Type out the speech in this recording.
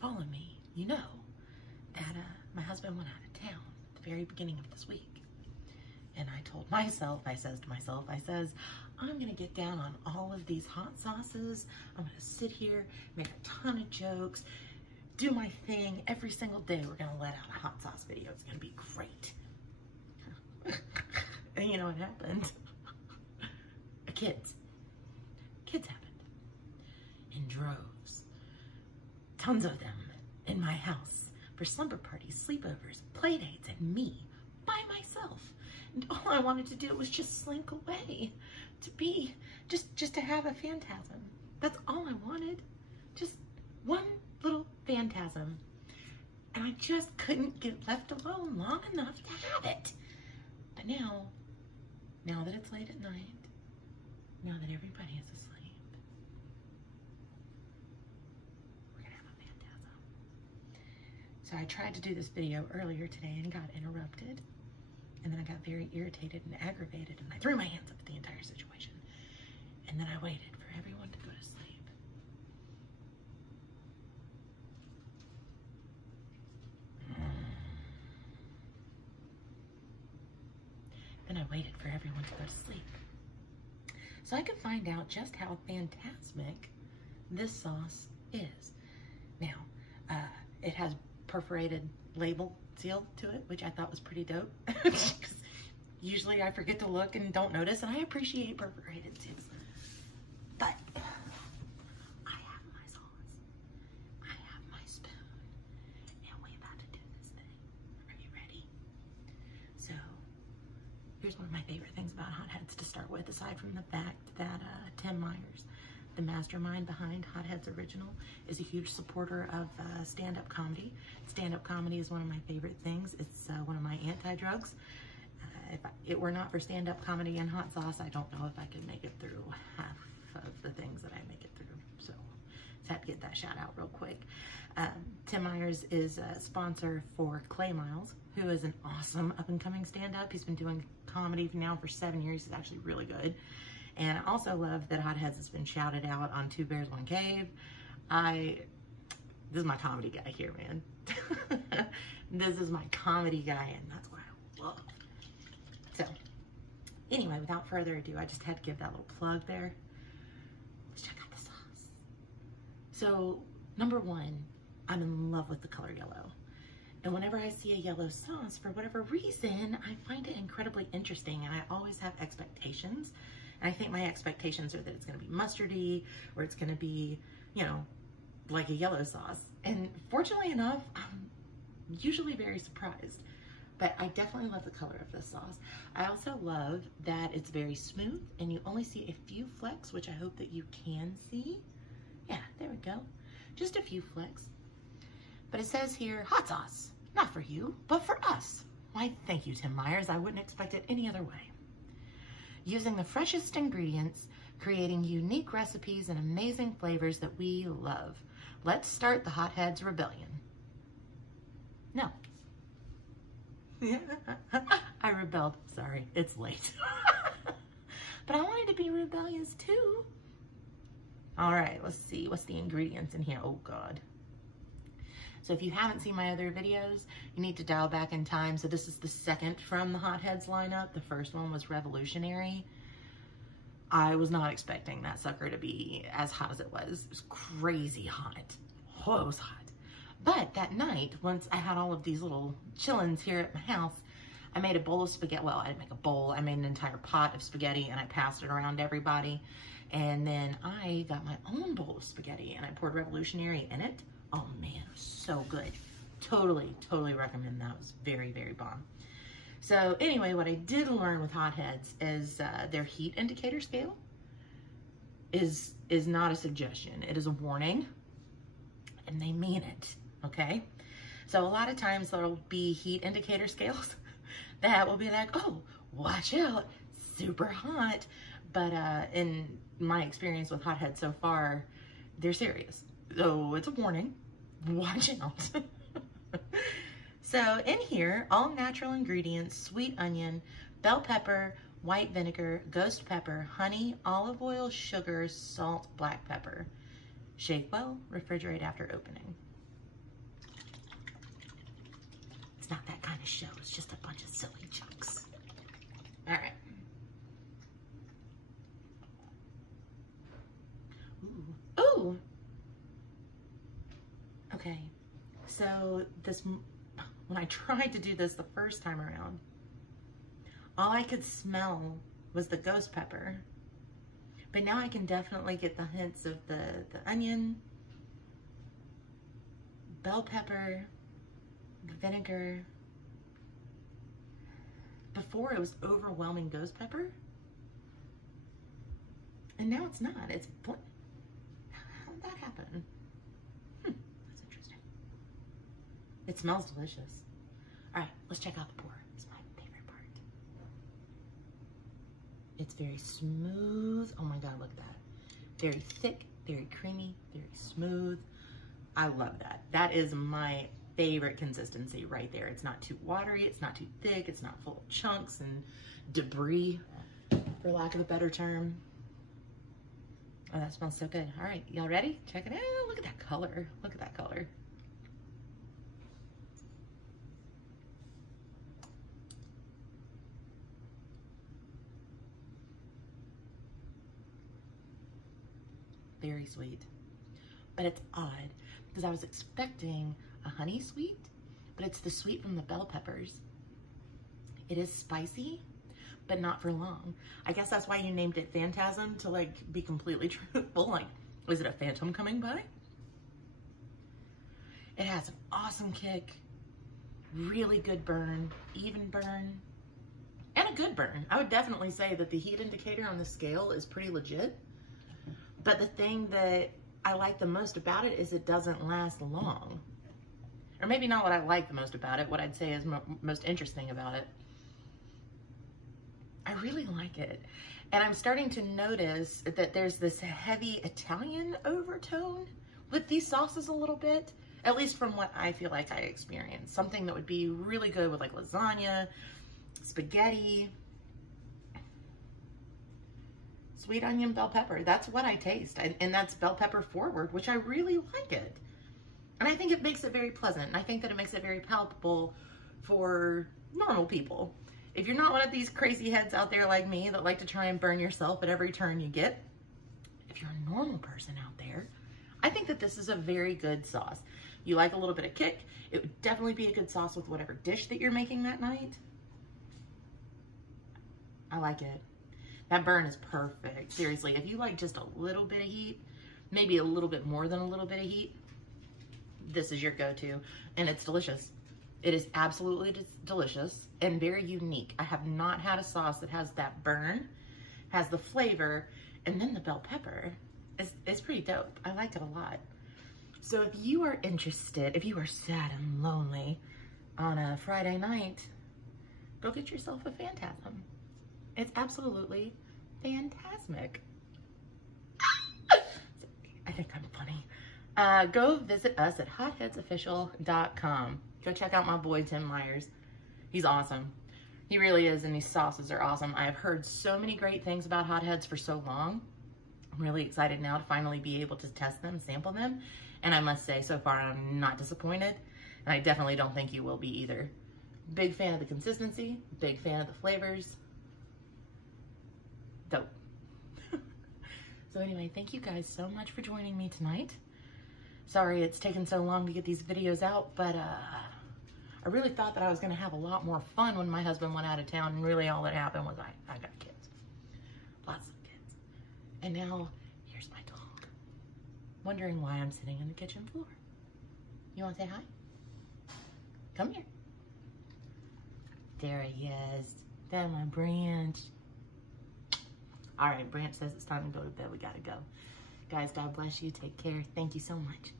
follow me, you know that my husband went out of town at the very beginning of this week. And I told myself, I says, I'm gonna get down on all of these hot sauces. I'm gonna sit here, make a ton of jokes, do my thing. Every single day we're gonna let out a hot sauce video. It's gonna be great. And you know what happened? Kids happened in droves. Tons of them in my house for slumber parties, sleepovers, play dates, and me by myself. And all I wanted to do was just slink away, to be, just to have a phantasm. That's all I wanted. Just one little phantasm. And I just couldn't get left alone long enough to have it. But now that it's late at night, now that everybody is asleep, we're gonna have a phantasm. So I tried to do this video earlier today and got interrupted. And then I got very irritated and aggravated, and I threw my hands up at the entire situation. And then I waited for everyone to go to sleep. Then I waited for everyone to go to sleep, so I could find out just how phantasmic this sauce is. Now, it has perforated label seal to it, which I thought was pretty dope. Usually I forget to look and don't notice, and I appreciate perforated seals. But I have my sauce, I have my spoon, and we're about to do this thing. Are you ready? So here's one of my favorite things about Hotheads to start with, aside from the fact that Tim Myers, the mastermind behind Hotheads Original, is a huge supporter of stand-up comedy. Stand-up comedy is one of my favorite things. It's one of my anti-drugs. If it were not for stand-up comedy and hot sauce, I don't know if I could make it through half of the things that I make it through. So just had to get that shout out real quick. Tim Myers is a sponsor for Clay Miles, who is an awesome up-and-coming stand-up. He's been doing comedy now for 7 years. He's actually really good. And I also love that Hotheads has been shouted out on Two Bears, One Cave. This is my comedy guy here, man. This is my comedy guy, and that's what I love. So, anyway, without further ado, I just had to give that little plug there. Let's check out the sauce. So, number one, I'm in love with the color yellow. And whenever I see a yellow sauce, for whatever reason, I find it incredibly interesting, and I always have expectations. And I think my expectations are that it's gonna be mustardy, or it's gonna be, you know, like a yellow sauce. And fortunately enough, I'm usually very surprised. But I definitely love the color of this sauce. I also love that it's very smooth, and you only see a few flecks, which I hope that you can see. Yeah, there we go. Just a few flecks. But it says here, hot sauce, not for you, but for us. Why, thank you, Tim Myers. I wouldn't expect it any other way. Using the freshest ingredients, creating unique recipes and amazing flavors that we love. Let's start the Hotheads Rebellion. No. I rebelled. Sorry, it's late. But I wanted to be rebellious too. All right, let's see. What's the ingredients in here? Oh, God. So if you haven't seen my other videos, you need to dial back in time. So this is the second from the Hotheads lineup. The first one was Revolutionary. I was not expecting that sucker to be as hot as it was. It was crazy hot. Oh, it was hot. But that night, once I had all of these little chillins here at my house, I made a bowl of spaghetti. Well, I didn't make a bowl. I made an entire pot of spaghetti, and I passed it around to everybody. And then I got my own bowl of spaghetti, and I poured Revolutionary in it. Oh, man, it was so good. Totally, totally recommend that. It was very, very bomb. So anyway, what I did learn with Hotheads is their heat indicator scale is not a suggestion. It is a warning, and they mean it, okay? So a lot of times there'll be heat indicator scales that will be like, oh, watch out, super hot. But in my experience with Hotheads so far, they're serious. So it's a warning, watch out. So in here, all natural ingredients, sweet onion, bell pepper, white vinegar, ghost pepper, honey, olive oil, sugar, salt, black pepper. Shake well, refrigerate after opening. show. It's just a bunch of silly chunks. All right. Ooh. Ooh. Okay. So this, when I tried to do this the first time around, all I could smell was the ghost pepper. But now I can definitely get the hints of the onion, bell pepper, the vinegar. Before it was overwhelming ghost pepper. And now it's not. It's bland. How did that happen? That's interesting. It smells delicious. All right, let's check out the pour. It's my favorite part. It's very smooth. Oh my God, look at that. Very thick, very creamy, very smooth. I love that. That is my favorite consistency right there. It's not too watery, it's not too thick, it's not full of chunks and debris, for lack of a better term. Oh, that smells so good. All right, y'all ready? Check it out. Look at that color. Look at that color. Very sweet. But it's odd because I was expecting a honey sweet, but it's the sweet from the bell peppers. It is spicy, but not for long. I guess that's why you named it Phantasm, to like be completely truthful. Like, is it a phantom coming by? It has an awesome kick, really good burn, even burn, and a good burn. I would definitely say that the heat indicator on the scale is pretty legit. But the thing that I like the most about it is it doesn't last long. Or maybe not what I like the most about it, what I'd say is most interesting about it. I really like it. And I'm starting to notice that there's this heavy Italian overtone with these sauces a little bit, at least from what I feel like I experienced. Something that would be really good with like lasagna, spaghetti, sweet onion, bell pepper. That's what I taste. And that's bell pepper forward, which I really like it. And I think it makes it very pleasant. And I think that it makes it very palatable for normal people. If you're not one of these crazy heads out there like me that like to try and burn yourself at every turn you get, if you're a normal person out there, I think that this is a very good sauce. You like a little bit of kick, it would definitely be a good sauce with whatever dish that you're making that night. I like it. That burn is perfect. Seriously, if you like just a little bit of heat, maybe a little bit more than a little bit of heat, this is your go-to, and it's delicious. It is absolutely delicious and very unique. I have not had a sauce that has that burn, has the flavor, and then the bell pepper. It's pretty dope. I like it a lot. So if you are interested, if you are sad and lonely on a Friday night, go get yourself a Phantasm. It's absolutely phantasmic. I think I'm funny. Go visit us at hotheadsofficial.com. Go check out my boy, Tim Myers. He's awesome. He really is, and these sauces are awesome. I have heard so many great things about Hotheads for so long. I'm really excited now to finally be able to test them, sample them. And I must say, so far, I'm not disappointed. And I definitely don't think you will be either. Big fan of the consistency, big fan of the flavors. Dope. So anyway, thank you guys so much for joining me tonight. Sorry it's taken so long to get these videos out, but I really thought that I was going to have a lot more fun when my husband went out of town, and really all that happened was I got kids. Lots of kids. And now, here's my dog. Wondering why I'm sitting on the kitchen floor. You want to say hi? Come here. There he is. There's my Branch. All right, Branch says it's time to go to bed. We gotta go. Guys, God bless you. Take care. Thank you so much.